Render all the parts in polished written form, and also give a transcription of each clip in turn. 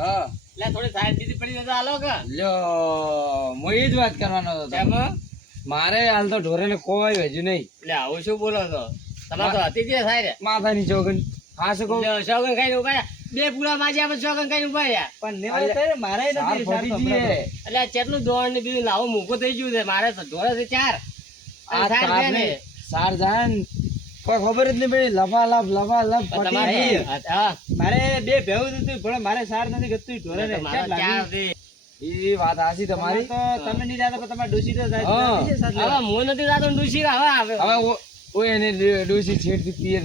હા એટલે થોડી સાઈડ બીજી પડી હોય તો હાલો કે લ્યો હું એ જ વાત કરવાનો હતો કેમ મારે હાલ તો ઢોરેને કોઈ હજુ નહીં એટલે આવું શું બોલો છો તમારે તો હતી જ થાય રે માથાની ચોગન હા શું કહું શોગન ખાઈને ઉભા રહ્યા. બે પૂરા માજી આપણે શોગન ખાઈને ઉભા રહ્યા પણ નેવા થાય મારે સાર નથી ફરી જઈએ. એટલે આ ચેટલું દોડ ને બીજું લાવો મૂકો થઈ ગયું છે મારે તો ઢોરે છે 4 આ સાર છે તારને ને. સાર જાય ને કોઈ ખબર જ નહીં પડી લફાલફ પણ પટી તમારે ગઈ. હા મારે બે ભેવું હતું પણ મારે સાર નથી ગતું ઢોરે ને મારો કેમ 4 લાગી? હતી. એ વાત હાચી તમારી તો તમે નહીં જાતા પણ તમારે ડોસી તો જાય હા. નથી સાથ લેવા. હવે હું નથી જાતો ને ડૂસી હવે આવે હવે ઓય એને ડોસી છેડથી પિયર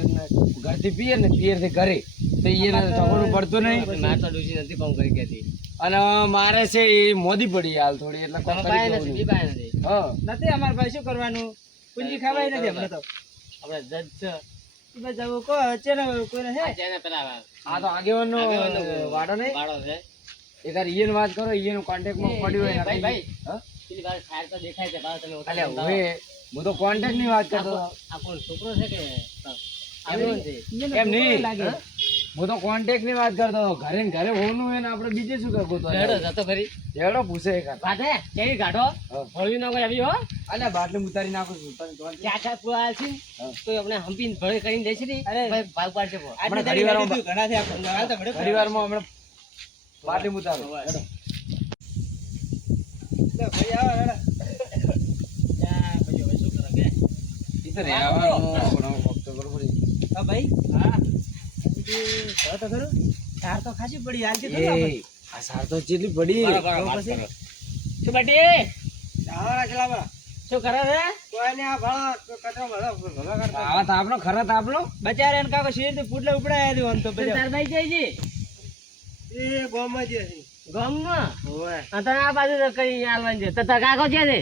ઘરથી પિયર ને પિયર થી ઘરે તો એને ઝઘડું પડતું નહીં મારે તો ડૂસી નથી કોમ કરી કેતી અને મારે છે એ મોદી પડી હાલ થોડી એટલે કોણ તમે કરી પાય દેવું નથી નહીં. બી પાય નથી હા નથી અમારે ભાઈ શું કરવાનું પૂંજી ખાવાય નથી હમણાં તો આપણે જજ છે બસ જવું કો છે ને કોઈને હે આ છે ને પેલા આ તો આગેવાનનો આગેવાનનો વાડો નહીં વાળો છે એકાર ઈયન વાત કરો ઈયન કોન્ટેક્ટ માં પડ્યું હોય ભાઈ ને ભાઈ હા પેલી વાર સાઈડ તો દેખાય છે બાર તમે અલ્યા હવે હું તો કોન્ટેક્ટ ની વાત કરતો હતો. આ કોણ છોકરો છે કે આગેવાન છે ઈયને એમ નહીં. લાગે હા? હું તો કોન્ટેક્ટ ની વાત કરતો હતો ઘરે ને ઘરે હોનું હોય ને આપણે બીજે શું કરવું તો હેડો જતો ખરી હેડો પૂછે એકાર બાધે કેવી ગાઢો હા. ભળવી ન કોઈ આવી હો અલ્યા બાટલી ઉતારી નાખું છું તને જોવા દે. ચાર ચાર પુરા છે હા. તો આપણે હંપીને ભળે કરીને દેશે ને અરે. ભાઈ ભાગ પાડશે પો આટલી હમણાં તારી ઘડીવારમાં ગાડી તું ઘણા થયા પણ હાલ તો ઘડે ઘણી વારમાં હમણાં બાટલી ઉતારો હેડો. લે ભાઈ આવો હેડો. યા ભાઈ હવે શું કરે કે ઈ તો રહેવાનું પણ હવે વખત બરોબર છે. હા ભાઈ હા બીજું કહો તો ખરું સાર તો ખાસી પડી હાલ કે થોડું આપણે. એ આ સાર તો ચેટલી પડી બરાબર વાત કરો શું બાટી આવા ચલાવા શું કરે છે કોઈને આ ભાળો કચરો ભલો ભલો કરતો આવા તાપલો ખરા તાપલો બચારે એને કાકો શેર થી પુટલે ઉપડાયા હતી આમ તો બધા તાર ભાઈ જઈ જી એ ગોમાં જ છે ગામમાં ઓય તને આ બાજુ તો કઈ આલવાનું છે તો તાર કાકો છે ને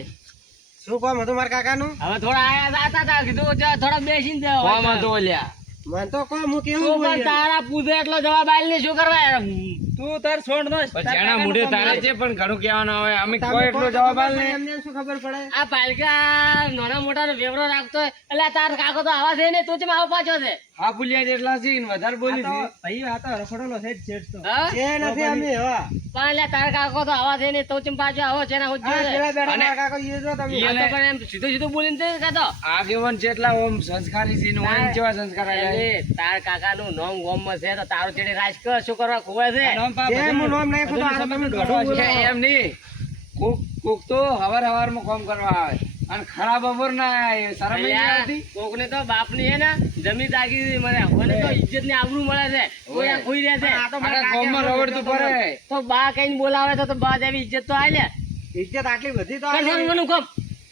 શું કામ હતું મારા કાકાનું હવે થોડા આયા હતા તા કીધું ચાલ થોડા બેસીને જાઓ કોમ હતો ઓલ્યા મને તો કોમ હું તું કેવું પણ તારા પૂછે એટલો જવાબ આલીને શું કરવા યાર? તું તાર છોડ નો પણ જેના મોઢે તારે છે પણ ઘણું કહેવાનું આવે અમે કોઈ એટલો જવાબ આલ ને એમને શું ખબર પડે આ પાલકા નાના મોટા નો વેવરો રાખતો હોય એટલે તાર કાકો તો આવા છે ને તું ચમ આવો પાછો છે હા પુલિયા જેટલા છે ને વધારે બોલી છે ભાઈ આ તો રખડેલો છે જ છેડ તો હા? એ નથી અમે હવા પણ એટલે તાર કાકો તો આવા છે ને તું ચમ પાછો આવો છે ને હું જ આ જોયું છે. પેલા બેઠા અને- મારા કાકો ઈ જો તમે આ તો પણ એમ સીધું સીધું બોલીને તે કહેતો. આગેવાન જેટલા ઓમ સંસ્કારી છે ને ઓમ જેવા સંસ્કાર આલ્યા છે. એટલે તાર કાકા નું નામ ગોમમાં છે તો તારું ચેડી રાજ કર શું કરવા ખોવાય છે નામ પા જે બધું નામ નહીં ખોટું આ તો તમે દોઢું બોલો છે એમ નહીં કોક તો હવાર માં કામ કરવા આવે અને ખરાબ અબર ના આવે. શરમ ય નહીં આવતી કોકને તો બાપ ની હે ને જમીન તાકી મળે મને તો ઇજ્જત ની આબરૂ મળે છે કોઈ આ ખોઈ રહે છે આ તો આખા ગામમાં રવડતું પડે તો બા કઈ બોલાવે તો બા જેવી ઇજ્જત તો આલે ઇજ્જત આટલી બધી તો કર મને કોમ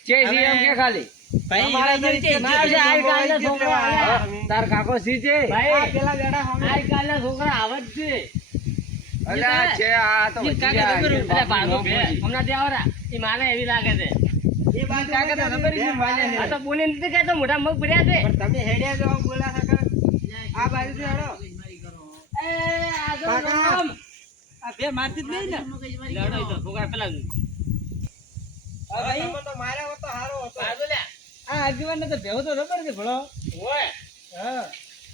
છે છે એમ કે ખાલી તમારા ભાઈ તરીકે ના છે આ કાલના ઇજ્જત છોકરા લેવા આલ્યા. આવ્યા. તાર કાકો સી છે આ ભાઈ પેલા બેઠા સામે. આ કાલના છોકરા આવત છે અલ્યા છે આ તો ઈ વધી કાકા ગયા. ખબર એટલે ભાગો બે બાપુ હમણાં થી આવરા ઈ માને એવી લાગે છે એ બાજુ કાકા તો ખબર જ નહીં વાલે છે. આ તો બોલી નથી કહેતો મોઢા મગ ભર્યા છે પણ તમે હેડ્યા જો બોલા શકો આ બાજુ હેડો એ આ જો કાકા. રામ. આ બે મારતી જ નહીં ને લડો ઈ તો છોકરા પેલા હા ભાઈ તમે તો માર્યા હોત તો હારો હતો ભાગો લે આ આગેવાન ને તો ભેવો તો રબર છે ભલો ઓય હા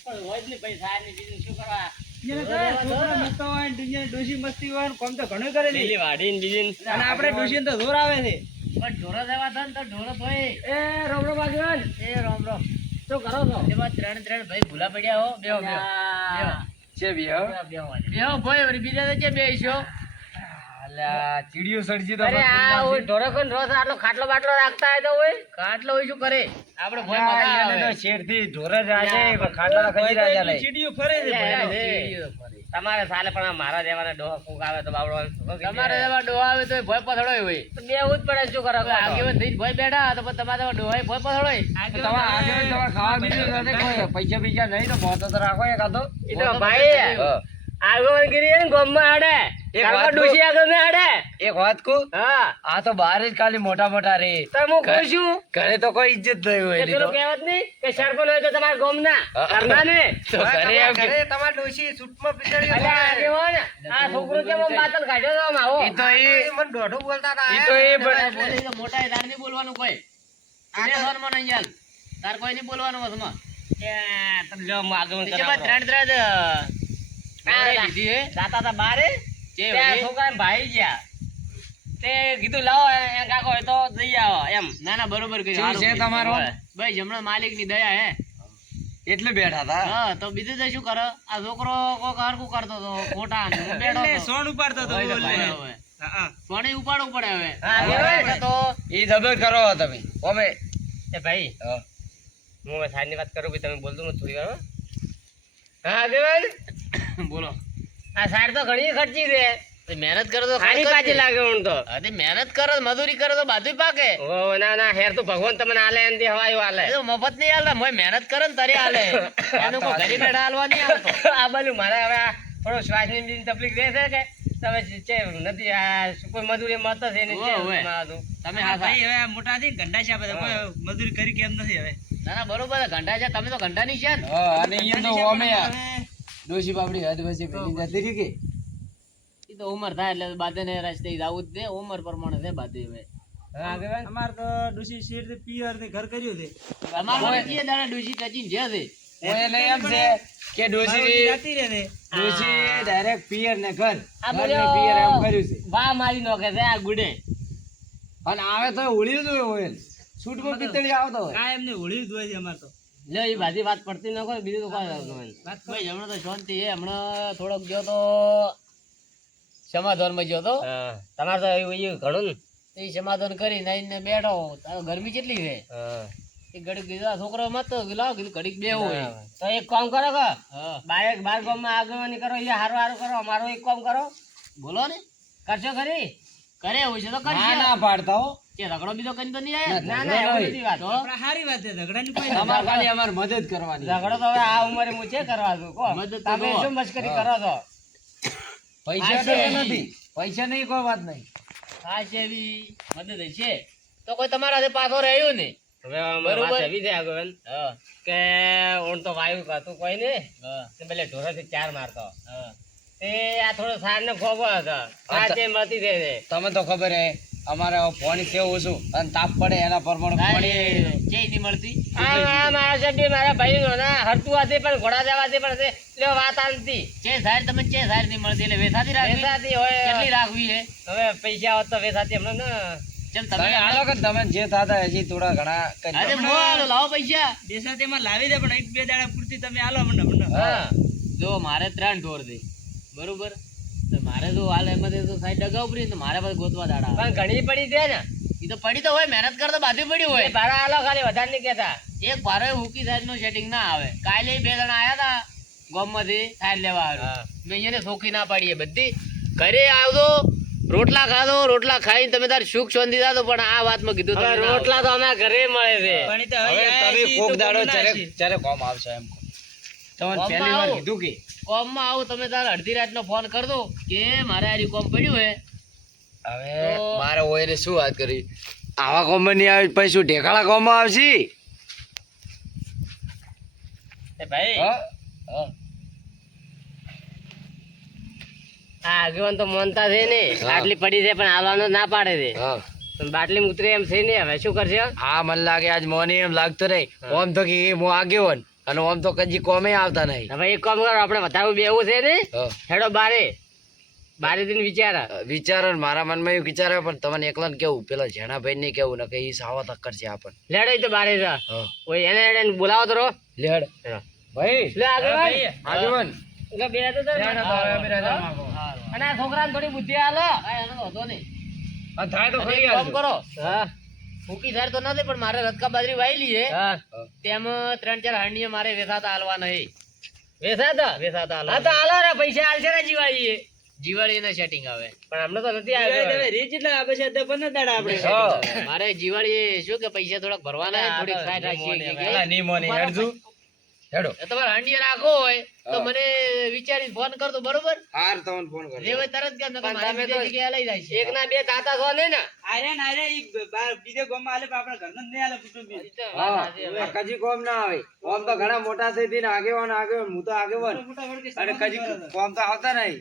પણ હોય જ નહીં પૈસા ની બીજું શું કરવા એને તો છોકરા મોટો હોય ને ડીજે ડોશી મસ્તી હોય ને કોમ તો ઘણું કરે ને લીલી વાડી ને બીજી અને આપણે ડોશી તો જોર આવે છે પણ ઢોરો દેવા થાય ને તો ઢોરો થોય એ રોમ રોમ આગેવાન એ રોમ રોમ શું કરો છો એમાં ત્રણ ભાઈ ભૂલા પડ્યા હો બેહો બેહો છે બે હો. બેહો ભાઈ વળી બીજા તો છે બેસો અલ્યા ચીડિયું સડજી તો અરે આ ઓય ઢોરો કોણ રોજ આટલો ખાટલો બાટલો રાખતા હોય તો ઓય ખાટલો હોય શું કરે આપણે ભોય મજા એને તો આવે શેરથી ઢોર જ આજે ખાટલા ખજી રાજા લઈ ચીડિયું ફરે છે એટલે તમારે સાલે પણ આ મારા જેવાના ડોહા ફૂંક આવે તો બાવડો તમારે જેવા ડોહા આવે તો ભોય પથડો હોય તો બે જ પડે શું કરો આગેવાન થઈ ભોય બેઠા તો પણ તમારે ડોહા ભોય પથડો હોય તમારે આગળ તમારે ખાવા બીજું નથી કોઈ પૈસા બીજા નહીં તો મોતો તો રાખો એકાદો એ તો ભાઈ આગળ ગીરી ને ગોમમાં આડે એક કાલમાં વાત ડોશી આગળ ને આડે એક વાત કહું હા આ તો બહાર જ ખાલી મોટા મોટા રે તો હું કહું છું ઘરે તો કોઈ ઇજ્જત નહીં હોય કે એની પેલું તો. કહેવત નહીં કે સરપંચ હોય તો તમારા ગોમના ઘરના ને તો ઘરે એમ કે ઘરે તમાર ડોશી સૂટમાં પીછાડી અલ્યા આગેવાન, આ છોકરો કેમ આમ બાતલ કાઢ્યો તો આમ આવો ઈ તો એ મને દોઢું બોલતા હતા ઈ તો એ બોલે તો મોટા એ તાર નહીં બોલવાનું કોઈ બે ઘરમાં નહીં ચાલ તાર કોઈ નહીં બોલવાનું વસમાં કે તમે લ્યો હું આગળ ત્રણ ત્રણ મારે લીધી હે જાતા તા બારે તે આ છોકરા ભાઈ ગયા તે કીધું લાવો એ કાકો હોય તો જઈ આવો એમ. ના ના બરોબર કર્યું. શું છે તમારો? ભાઈ જમણા માલિક ની દયા હે એટલે બેઠા હતા. હા તો બીજું તો શું કરે આ છોકરો કોક હરકું કરતો તો ખોટા ને હું બેઠો એટલે તો. સોણ ઉપાડતો હતો હવે બોલે. હા પાણી ઉપાડવું પડે હવે. હા, તો ઈ જબર કરો તમે ઓમે. એ ભાઈ હા. હું હવે સાહેબની વાત કરું કે તમે બોલતો નથી થોડી વાર હો. હા આગેવાન બોલો. આ સાહેબ તો ઘણી ખર્ચી છે. મહેનત કરો તો ખાલી પાછી લાગે હું તો. અરે મહેનત કરો મજૂરી કરો તો બધું પાકે. ઓ ના ના હેર તો ભગવાન તમને આલે એમ થી હવાયો આલે. એ તો મફત નહીં આલે મોય મહેનત કરે ને તારે આલે. એનું કોઈ ઘરે બેઠા આલવા નહીં આવતો. આ બાજુ મારે હવે આ થોડો શ્વાસની બીજી તકલીફ રહે છે કે તમે છે નથી આ કોઈ મજૂરી મળતો છે નહીં તમે હા ભાઈ હવે આ મોટા થઈ ગંડા છે આપણે કોઈ મજૂરી કરી કેમ નથી હવે. ના ના બરોબર ઘંટા છે તમે તો ઘંટા ની છે ને. હા, અને ઈ તો ઓમે યાર ડોશી બાપડી હદ વચ્ચે પેલી જતી રહી કે ઈ તો ઉંમર થાય એટલે બાદે ને રસ્તે જવું જ દે ઉંમર પ્રમાણે છે બાદે હવે. અમાર તો ડોશી શેર થી પિયર થી ઘર કર્યું છે. અમારે જે દાડા ડોશી ટચીને જે છે ઓને એમ છે કે ડોશી જાતી રહે ને ડોશી ડાયરેક્ટ પિયર ને ઘર આ ઘર ને બોલો પિયર એમ કર્યું છે. વાહ મારી નોખે છે આ ગુડે. અને આવે તો ઉળ્યું જ હોય છૂટમાં પિત્તળી આવતો હોય. કાયમ ને હોળી જ હોય છે અમાર તો. લે એ બાધી વાત પડતી ન કોઈ બીજું તો કોઈ ભાઈ હમણાં તો શાંતિ છે હમણાં થોડોક ગયો તો સમાધાનમાં ગયો તો તમારે તો એવું ઘણું ને એ સમાધાન કરી નાઈને બેઠો ગરમી કેટલી છે એ ઘડીક કીધું આ છોકરો મત લાવ કીધું ઘડીક બે હોય તો એક કામ કરો કે બાર ગામમાં આગેવાની કરો એ હારું હારું કરો અમારો એક કામ કરો બોલો ને કરશો ખરી કરે એવું છે તો ના કરશે ના પાડતા હો. કે રગડો બીજો કઈ તો નહીં આયા ના, ના ઝઘડો એવી બધી વાત હો આપણે હારી વાત છે ઝઘડાની કોઈ તમારે ખાલી અમારે મદદ કરવાની. ઝઘડો તો હવે આ ઉંમરે હું છે કરવા છું કો તમે શું મસ્કરી કરો છો પૈસા તો નથી પૈસા નહીં કોઈ વાત નહીં. આ છે એવી મદદ છે તો કોઈ તમારા હાથે પાછો રહ્યો ને બરોબર એવી છે આગળ કે ઓણ તો વાયુ કાતું કોઈ ને તે પેલે ઢોરાથી ચાર મારતો તે આ થોડો સાર ને ખોબો હતો આ તે મળતી છે તમે તો ખબર હે અમારે પાણી કેવું ઓછું અને તાપ પડે એના પ્રમાણે પાણી જે નહીં મળતી આ મારા સભ્ય મારા ભાઈ નો ના હરતું હતી પણ ઘોડા જવાથી પણ છે એટલે વાત આનતી જે સાર તમે જે સાર નહીં મળતી એટલે વેસાતી રાખવી વેસાતી હોય કેટલી રાખવી છે હવે પૈસા હોત તો વેસાતી હમણાં ના ચલ તમે આલો કે તમે જે થાતા હજી થોડા ઘણા કરી અરે મોલ લાવો પૈસા દેશા તેમાં લાવી દે પણ એક બે દાડા પૂરતી તમે આલો મને હા જો મારે 3 ઢોર દે બરોબર તો મારે જો હાલ એમાંથી તો સાઈડ ડગા ઉપરી તો મારે પછી ગોતવા દાડા પણ ઘણી પડી છે ને એ તો પડી તો હોય મહેનત કર તો બાધી પડી હોય ભાડા આલો ખાલી વધારે નહીં કહેતા એક ભારે હુકી સાઈડ નું સેટિંગ ના આવે કાલે 2 જણા આયા હતા ગામમાંથી સાઈડ લેવા આવ્યો મેં અહીંયા સોખી ના પાડીએ બધી ઘરે આવતો રોટલા ખાધો રોટલા ખાઈને તમે તાર સુખ શાંતિ થાતો પણ આ વાતમાં કીધું રોટલા તો અમે ઘરે મળે છે પણ એ તો હવે હવે તમે આયા કોક છીએ તો દાડો કોમ ના ચારે છીએ. ચારે કોમ આવશે એમ કહો. તમને કોમમાં પહેલી વાર આવું. કીધું કે કોમમાં આવું તમે તાર અડધી રાતનો ફોન કર દો કે મારે આ કોમ પડ્યું હે હવે મારે ઓયરે શું વાત કરી આવા કોમ નહીં આવે પછી શું ઢેકાળા કોમ આવશે એ ભાઈ હા? હા. આ આગેવાન તો માનતા છે ને હા. બાટલી પડી છે પણ હાલવાનું ના પાડે છે હા. પણ બાટલી ઉતરે એમ છે ને હવે શું કરશે હા મને લાગે આજ મોને એમ લાગતું નહીં ઓમ તો કે હું આગેવન અને ઓમ તો કજી કોમે આવતા નહીં. હવે એક કામ કરો આપણે વધારે બેવું છે ને હા. હેડો બારે દિન વિચાર વિચારો ને મારા મનમાં એવું વિચારે પણ તમને એકલા ને કેવું પેલા જેણાભાઈ ને કેવું ને કે ઈ સાવા ટક્કર છે આપણને. લેડો ઈ તો બારે છે હા. ઓય એને બોલાવો તો રો લેડ ભાઈ લે આગેવાન આગેવન એટલે બે તો લેડ તો હવે અમે રજા માંગો. અને આ છોકરાને થોડી બુદ્ધિ આલો કાઈ એનો હતો નહીં આ થાય તો અને ખરી એક કામ હાલશે. કરો ફૂકી સાર તો નથી પણ મારે રતકા બાજરી વાયેલી છે તેમાં 3-4 હાંડીએ મારે વેસાતા હાલવા નહીં વેસાતા હાલવા તો હાલો રે પૈસા હાલશે ને જીવાળી ને સેટિંગ આવે પણ હમણાં તો નથી આવ્યો રીચ એટલે આ પછી તો 15 દાડા આપણે હા. મારે જીવાળી શું કે પૈસા થોડાક ભરવાના છે, થોડીક સાઈડ રાખીએ પેલા ની મોની હેડજુ. હેડો તમારે હાંડીએ રાખો હોય તો મને વિચારીને ફોન કરતો બરોબર હાર તમને ફોન કરો. જે હોય તરત કેમ નકર મારે બીજી જગ્યાએ લઈ જાય છે એક ના બે તાતા છો ને આરે ઈ બીજે ગામમાં આલે પણ આપણા ઘરનો જ નહીં આલે કુટુંબી. હા, આ કજી કોમ ના આવે કોમ તો ઘણા મોટા થઈ થી આગેવાન હું તો આગેવાન મોટા વડકે અને કજી કોમ તો આવતા નહીં.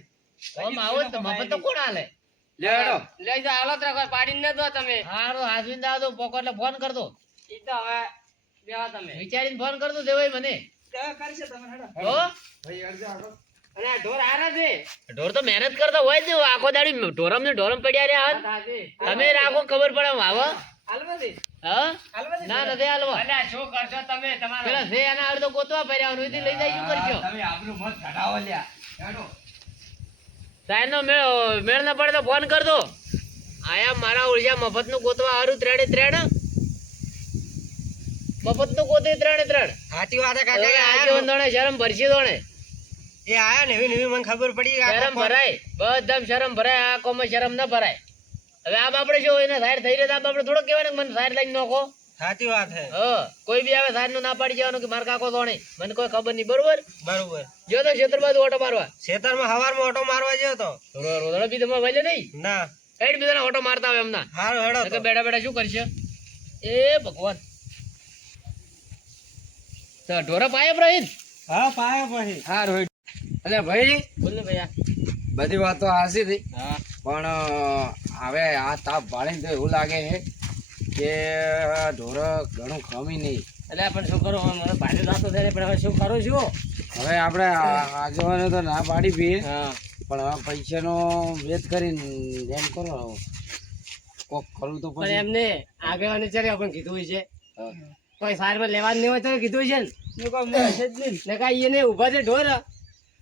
આમ આવો તો મફત તો કોણ હાલે લે હેડો. લઈ જાઓ હાલત રાખો પાડીને ન દો તમે હારો હાજવીને દાવ દો પોકો એટલે ફોન કર દો ઈ તો હવે બેવા તમે વિચારીને ફોન કર દો દેવાય મને તો કરશે તમે હેડો. હો ભાઈ હેડજો આગળ. અને આ ઢોર હારા છે. ઢોર તો મહેનત કરતો હોય જ ને, આખો દાડી ઢોરમ ને ઢોરમ પડ્યા રહ્યા હોત. તમે રાખો ખબર પડે વાવો. હાલવા દે. હા હાલવા દે. ના નથી હાલવા. અલ્યા શું કરશો તમે તમારો? પેલા છે એના અડધો ગોતવા પડ્યા એથી લઈ જાય શું કરશો? તમે આપણું મત ઘટાવો લ્યા હેડો. સાહેબ નો મેળ ના પડે તો ફોન કર દો. આયા મારા ઉર્જા મફત નું ગોતવા હારું 3 મફત નું ગોતે 3 સાચી વાત છે આજે દોણે શરમ ભરશી દોણે એ આયા ને એવી મને ખબર પડી શરમ ભરાય બધા શરમ ભરાય આ કોમાં શરમ ના ભરાય. હવે આપ આપણે શું એને સાઈડ થઈ રહે આપણે થોડો કહેવાય મને સાઈડ લઈને નોખો. સાચી વાત છે. કોઈ બી આવે સાઈડ નું ના પાડી જવાનું કે માર કાકો દોણે મને કોઈ ખબર નહીં. બરોબર બરોબર. જો તો ક્ષેત્ર બાજુ ઓટો મારવા ખેતરમાં હવારમાં ઓટો મારવા ગયો તો રોદડા બી તમે વળે નહીં ના સાઈડ બીજાના ઓટો મારતા હોય એમના હારું હેડો તો. બેઠા બેઠા શું કરશે એ ભગવાન. તો ઢોરા પાયા પ્રહિત હા પાયા પછી હાર હોય એટલે ભાઈ બોલ ને ભૈયા. બધી વાતો હાસી હતી હા પણ હવે આ તાપ ભાળીને તો એવું લાગે છે કે ઢોર ઘણું ખમી નહીં. એટલે પણ શું કરું મને ભાડે રાતો થાય પણ હવે શું કરું છું. હવે આપણે આગેવાનો તો ના પાડી પીએ હા પણ હવે પૈસાનો વેચ કરીને એમ કરો કોક ખરું તો પણ પછી એમને આગેવાની ચડે પણ કીધું હોય છે હા. કોઈ સાર પર લેવા નહીં હોય તો કીધું છે ને કાંઈ એને ઊભા છે ઢોર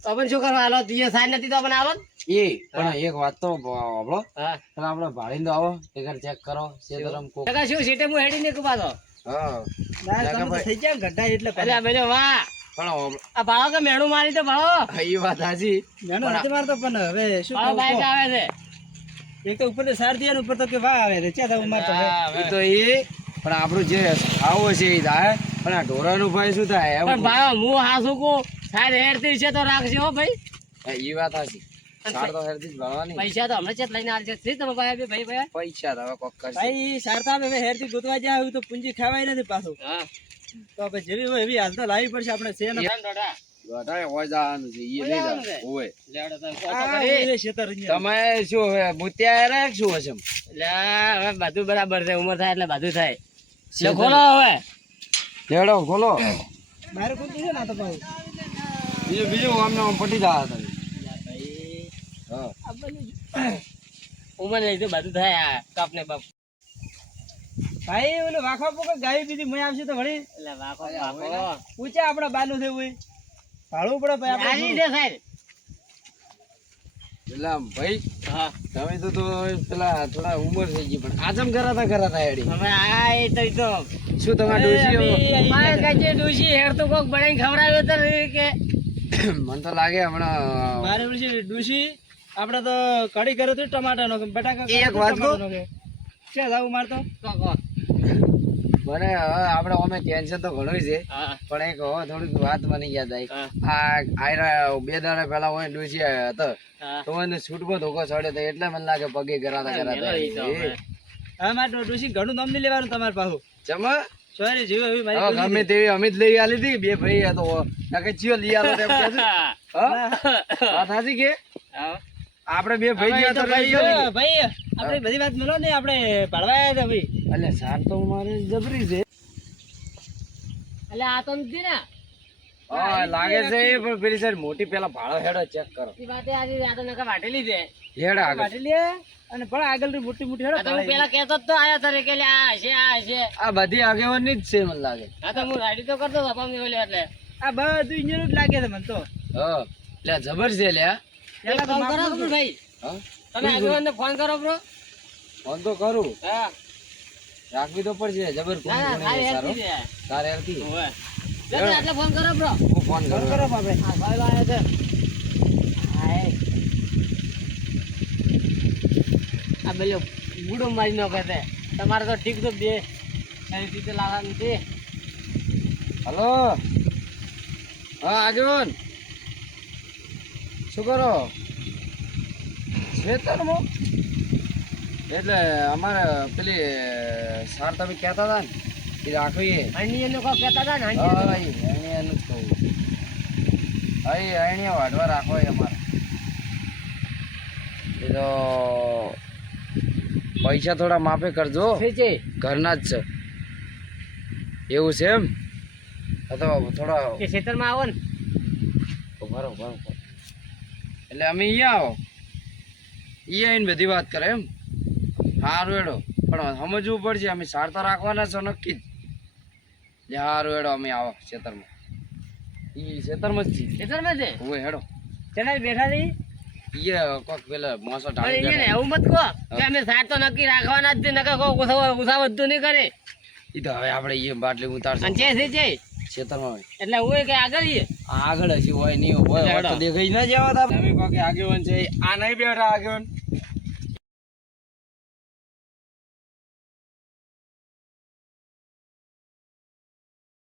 તો પણ શું કરવા હાલો તીએ સાર નથી તો પણ આવો એ પણ એક વાત તો આપણો હા પણ આપણે ભાળીને તો આવો એકવાર ચેક કરો સેતરમ કોક કાકા શું સીટે હું હેડી નહીં કુપાતો હા થઈ જાય ગઢા એટલે એટલે અમે જો વાહ પણ આ ભાળો કે મેણું મારી તો ભાળો એ વાત હાજી મેનો નથી મારતો પણ હવે શું ભાળો બાઈક આવે છે એક તો ઉપર સાર દિયા ઉપર તો કે વાહ આવે છે ચા થવું મારતો એ તો એ પણ આપણું જે આવો છે એ થાય પણ આ ઢોરાનું ભાઈ શું થાય પણ એમ ભાઈ હું હાસું કહું સાહેબ હેરતી છે તો રાખશે હો ભાઈ. એ વાત હાજી સાર તો હેરથી જ ભરવાની પૈસા તો હમણાં ચેત લઈને આવશે છે તમે ભાઈ ભાઈ પૈસા તો હવે કોક કરશે ભાઈ સારતા હવે હેરથી ગોતવા જાય એવું તો પૂંજી ખાવાય નથી પાછું હા તો આપણે જેવી હોય એવી હાલ તો લાવવી પડશે આપણે છે ને ગઢાએ હોય જવાનું છે ઈ નહીં જવાનું છે. જાય હોય આ ખેતર અહીંયા. તમે શું હવે મુત્યા રાખ શું હશે એટલે હવે બધું બરાબર છે ઉંમર થાય એટલે બધું થાય એટલે ખોલો હવે લેડો ખોલો મારે કોઈ છે ને આ તો પાછું બીજું અમને આમ પટી જા તમે હા ઉંમર નહીં તો બધું થાય આ કાપ ને બાપ ભાઈ ઓલું વાખવા પોકે ગાય બીજી મય આવશે તો વળી એટલે વાકો વાકો પૂછા આપણા બાનું છે હોય ભાડું પડે ભાઈ આપણે આની છે સાહેબ એટલે આમ ભાઈ હા તમે તો પેલા થોડા ઉંમર થઈ ગઈ પણ આજમ કરાતા હેડી હવે આ એ તો શું તમારે ડોશી મારે કાચે ડોશી હેર તો કોક બનાવીને ખવડાવ્યો તો કે મને તો લાગે હમણાં મારે ઓલી ડુસી આપણે તો કઢી કરે તો ટમાટાનો કે બટાકા એક વાત કહું? છે જાવું મારતો કોકો મને હવે આપણે અમે ટેન્શન તો ઘણું છે હા પણ એક હવે થોડીક વાત મને યાદ આવી હા. આ આયરા 2 દાડા પહેલા હોય ડોશી હતો હા તો એને છૂટકો ધોકો ચડ્યો તો એટલે મને લાગે પગે કરાતા મેલો ઈ તો હવે. હા મારે ડુસી ઘણું નામ નહીં લેવાનું તમારે પાછું જમા સોરી જીવ એવી હવે મારી ગમે તેવી અમિત લઈ આલી હતી બે ભાઈ આ તો કે ચિયો લઈ આલો તેમ કહે છે. હા વાત સાચી કે હા. આપણે બે ભાઈ ગયા તો લઈ આલી. ભાઈ આપણે બધી વાત મેલો ને આપણે પાડવા આવ્યા હતા ભાઈ એટલે સાર તો મારે જબરી છે એટલે આ તો નથી ને હા લાગે છે એ પણ પેલી સાઈડ મોટી પેલા ભાડો હેડો ચેક કરો એ વાતે આજે આ તો નકા વાટેલી છે હેડ આગળ કાઢી લે અને પણ આગળ મોટી મોટી હેડો આ તો હું પેલા કહેતો જ તો આયા તારે કે લે આ હશે આ બધી આગેવાની જ છે મને લાગે હા તો હું રાઈડી તો કરતો હતો પામી ઓલે એટલે આ બધું ઇન્જિન જ લાગે છે મને તો હા લે જબર છે લે એક કામ કરો બ્રો ભાઈ હા તમે આગેવાનને ફોન કરો બ્રો ફોન તો કરું હા રાખવી તો પડશે જબર ના ના સારી સારો હેરતી છે તારે હેરતી ઓવે લે એટલે ફોન કરો બ્રો હું ફોન કરું કરો આપણે આ ભાઈ આવ્યો છે હાય આ બેલો ગુડો મારી નો કહેતે તમારે તો ઠીક તો બે સારી રીતે લાવવાનું છે હલો હા આગેવાન શું કરો ખેતરમાં એટલે અમારે પેલી સાર તમે કહેતા હતા ને એ રાખવી અણી એનો કો કહેતા હતા ને હા એનું જ કહું અહીંયા વાઢવા રાખો અમારે એ તો પૈસા થોડા માફે કરજો છે ઘરના જ છે એવું છે એમ હા તો થોડા કે ખેતરમાં આવો ને ઉભા રહો. એટલે અમે અહીંયા આવો અહીંયા આવીને બધી વાત કરે એમ સારું હેડો પણ સમજવું પડશે અમે સાર તો રાખવાના છો નક્કી જ સારું હેડો અમે આવો ખેતરમાં એ ખેતરમાં જ છીએ ખેતરમાં છે હોય હેડો ચેના બેઠા છે એ કોક પેલા મોસો પણ એને એવું મત કહો કે અમે સાર તો નક્કી રાખવાના જ છે નકર કોઈ ઉસા વધતું નહીં કરે એ તો હવે આપણે એ બાટલી ઉતારશું અને છે છે ખેતરમાં હોય એટલે હું કે આગળ ઈએ આગળ હજી હોય નહીં હોય તો દેખાઈ ના જવા તા અમે કોઈ આગેવાન છે આ નહીં બેઠા આગેવાન